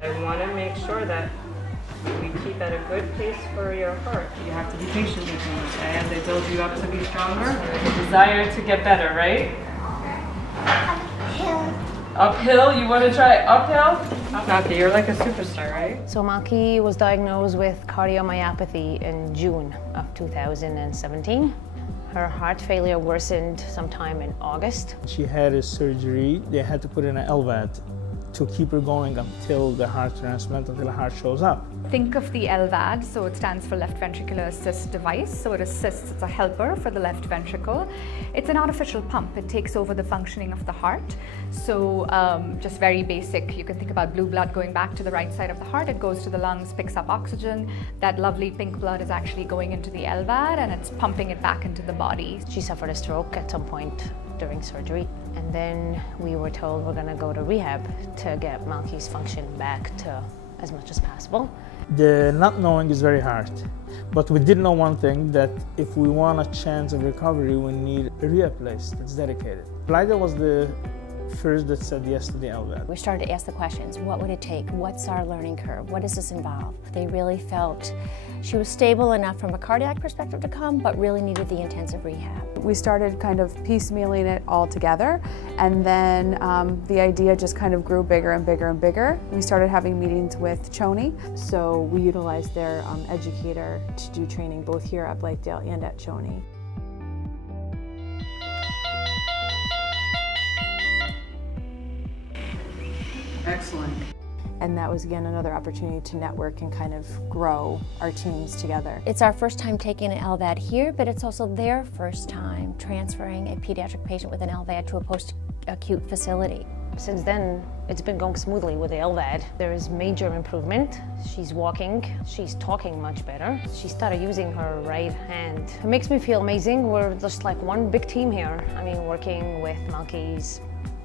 I want to make sure that we keep at a good pace for your heart. You have to be patient with me, and they build you up to be stronger. The desire to get better, right? Uphill? You want to try uphill? Malka, you're like a superstar, right? So Malky was diagnosed with cardiomyopathy in June of 2017. Her heart failure worsened sometime in August. She had a surgery. They had to put in an LVAD to keep her going until the heart transplant, until the heart shows up. Think of the LVAD, so it stands for left ventricular assist device. So it assists, it's a helper for the left ventricle. It's an artificial pump. It takes over the functioning of the heart. So just very basic, you can think about blue blood going back to the right side of the heart. It goes to the lungs, picks up oxygen. That lovely pink blood is actually going into the LVAD and it's pumping it back into the body. She suffered a stroke at some point during surgery. And then we were told we're gonna go to rehab to get Malky's function back to as much as possible. The not knowing is very hard, but we did know one thing, that if we want a chance of recovery, we need a rehab place that's dedicated. Blythedale was the first that said yes to the LVAD. We started to ask the questions, what would it take? What's our learning curve? What does this involve? They really felt she was stable enough from a cardiac perspective to come, but really needed the intensive rehab. We started kind of piecemealing it all together, and then the idea just kind of grew bigger and bigger and bigger. We started having meetings with Choni, so we utilized their educator to do training both here at Blythedale and at Choni. Excellent. And that was, again, another opportunity to network and kind of grow our teams together. It's our first time taking an LVAD here, but it's also their first time transferring a pediatric patient with an LVAD to a post-acute facility. Since then, it's been going smoothly with the LVAD. There is major improvement. She's walking, she's talking much better. She started using her right hand. It makes me feel amazing. We're just like one big team here. I mean, working with Malky's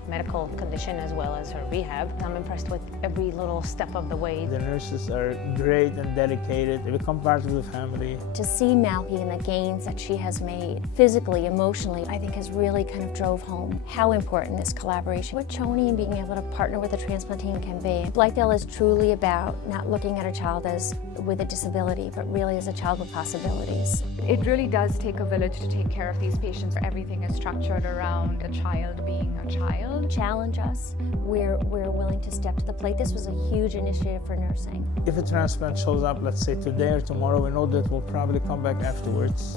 medical condition as well as her rehab. I'm impressed with every little step of the way. The nurses are great and dedicated. They become part of the family. To see Malky and the gains that she has made physically, emotionally, I think has really kind of drove home how important this collaboration with Choni and being able to partner with the transplant team can be. Blythedale is truly about not looking at a child as with a disability, but really as a child with possibilities. It really does take a village to take care of these patients. Everything is structured around a child being a child. Challenge us, we're willing to step to the plate. This was a huge initiative for nursing. If a transplant shows up, let's say today or tomorrow, we know that we'll probably come back afterwards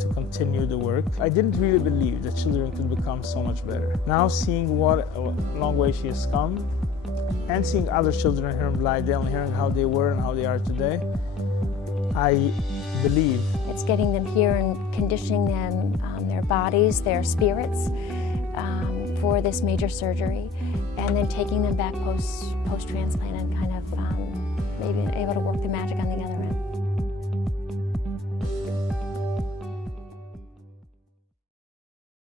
to continue the work. I didn't really believe that children could become so much better. Now seeing what a long way she has come, and seeing other children here in Blythedale and hearing how they were and how they are today, I believe. It's getting them here and conditioning them, their bodies, their spirits, for this major surgery, and then taking them back post-transplant and